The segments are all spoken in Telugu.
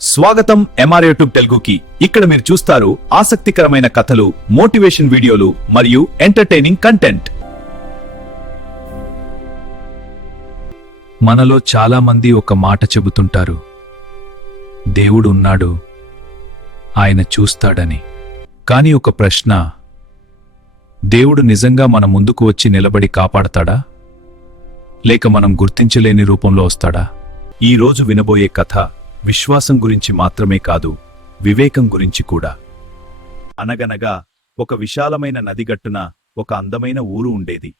స్వాగతం ఎంఆర్ యూట్యూబ్ తెలుగుకి. ఇక్కడ మీరు చూస్తారు ఆసక్తికరమైన కథలు, మోటివేషన్ వీడియోలు మరియు ఎంటర్టైనింగ్ కంటెంట్. మనలో చాలా మంది ఒక మాట చెబుతుంటారు, దేవుడు ఉన్నాడు, ఆయన చూస్తాడని. కానీ ఒక ప్రశ్న, దేవుడు నిజంగా మన ముందుకు వచ్చి నిలబడి కాపాడతాడా, లేక మనం గుర్తించలేని రూపంలో వస్తాడా? ఈ రోజు వినబోయే కథ విశ్వాసం గురించి మాత్రమే కాదు, వివేకం గురించి కూడా. అనగనగా ఒక విశాలమైన నదిగట్టున ఒక అందమైన ఊరు ఉండేది.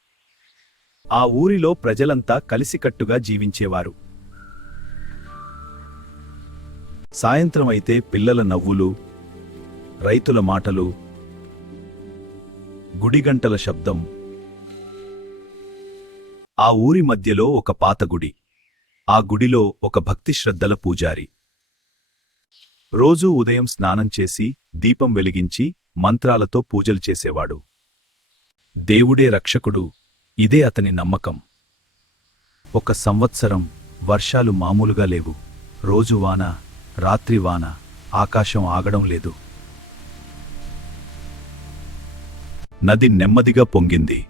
ఆ ఊరిలో ప్రజలంతా కలిసికట్టుగా జీవించేవారు. సాయంత్రం అయితే పిల్లల నవ్వులు, రైతుల మాటలు, గుడిగంటల శబ్దం. ఆ ఊరి మధ్యలో ఒక పాత గుడి. ఆ గుడిలో ఒక భక్తి శ్రద్ధల పూజారి. రోజూ ఉదయం స్నానం చేసి దీపం వెలిగించి మంత్రాలతో పూజలు చేసేవాడు. దేవుడే రక్షకుడు, ఇదే అతని నమ్మకం. ఒక సంవత్సరం వర్షాలు మామూలుగా లేవు. రోజు వాన, రాత్రి వాన, ఆకాశం ఆగడం లేదు. నది నెమ్మదిగా పొంగింది.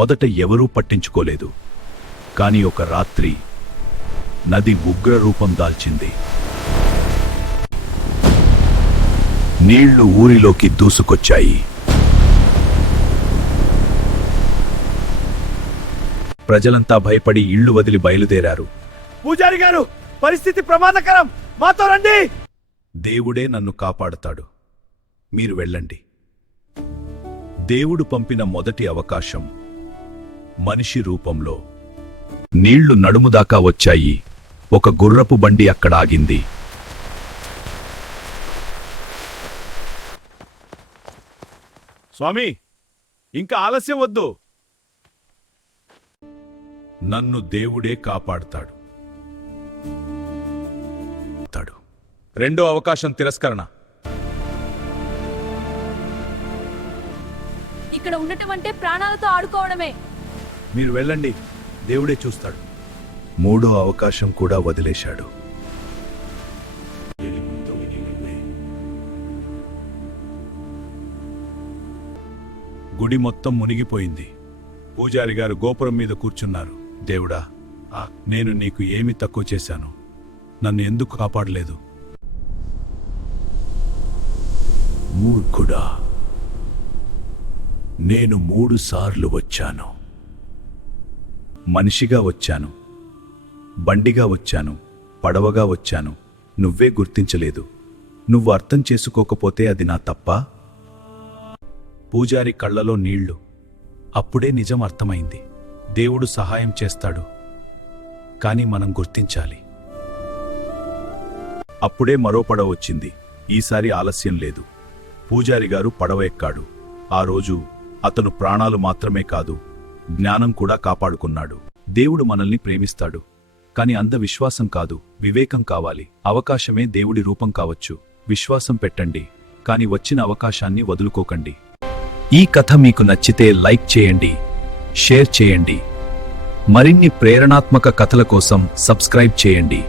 మొదట ఎవరూ పట్టించుకోలేదు. కాని ఒక రాత్రి నది ఉగ్ర రూపం దాల్చింది. నీళ్లు ఊరిలోకి దూసుకొచ్చాయి. ప్రజలంతా భయపడి ఇళ్లు వదిలి బయలుదేరారు. పూజారి గారు, పరిస్థితి ప్రమాదకరం, మాతో రండి. దేవుడే నన్ను కాపాడుతాడు, మీరు వెళ్ళండి. దేవుడు పంపిన మొదటి అవకాశం మనిషి రూపంలో. నీళ్లు నడుముదాకా వచ్చాయి. ఒక గుర్రపు బండి అక్కడ ఆగింది. స్వామి, ఇంకా ఆలస్యం వద్దు. నన్ను దేవుడే కాపాడుతాడు. రెండో అవకాశం తిరస్కరణ. ఇక్కడ ఉండటం అంటే ప్రాణాలతో ఆడుకోవడమే. మీరు వెళ్ళండి, దేవుడే చూస్తాడు. మూడో అవకాశం కూడా వదిలేశాడు. గుడి మొత్తం మునిగిపోయింది. పూజారి గారు గోపురం మీద కూర్చున్నారు. దేవుడా, నేను నీకు ఏమి తక్కువ చేశాను? నన్ను ఎందుకు కాపాడలేదు? మూర్ఖుడా, నేను 3 సార్లు వచ్చాను. మనిషిగా వచ్చాను, బండిగా వచ్చాను, పడవగా వచ్చాను. నువ్వే గుర్తించలేదు. నువ్వు అర్థం చేసుకోకపోతే అది నా తప్పా? పూజారి కళ్ళలో నీళ్లు. అప్పుడే నిజం అర్థమైంది. దేవుడు సహాయం చేస్తాడు, కాని మనం గుర్తించాలి. అప్పుడే మరో పడవ వచ్చింది. ఈసారి ఆలస్యం లేదు. పూజారి గారు పడవ ఎక్కాడు. ఆ రోజు అతను ప్రాణాలు మాత్రమే కాదు, జ్ఞానం కూడా కాపాడుకున్నాడు. దేవుడు మనల్ని ప్రేమిస్తాడు, కాని అంధవిశ్వాసం కాదు, వివేకం కావాలి. అవకాశమే దేవుడి రూపం కావచ్చు. విశ్వాసం పెట్టండి, కాని వచ్చిన అవకాశాన్ని వదులుకోకండి. ఈ కథ మీకు నచ్చితే లైక్ చేయండి, షేర్ చేయండి. మరిన్ని ప్రేరణాత్మక కథల కోసం సబ్స్క్రైబ్ చేయండి.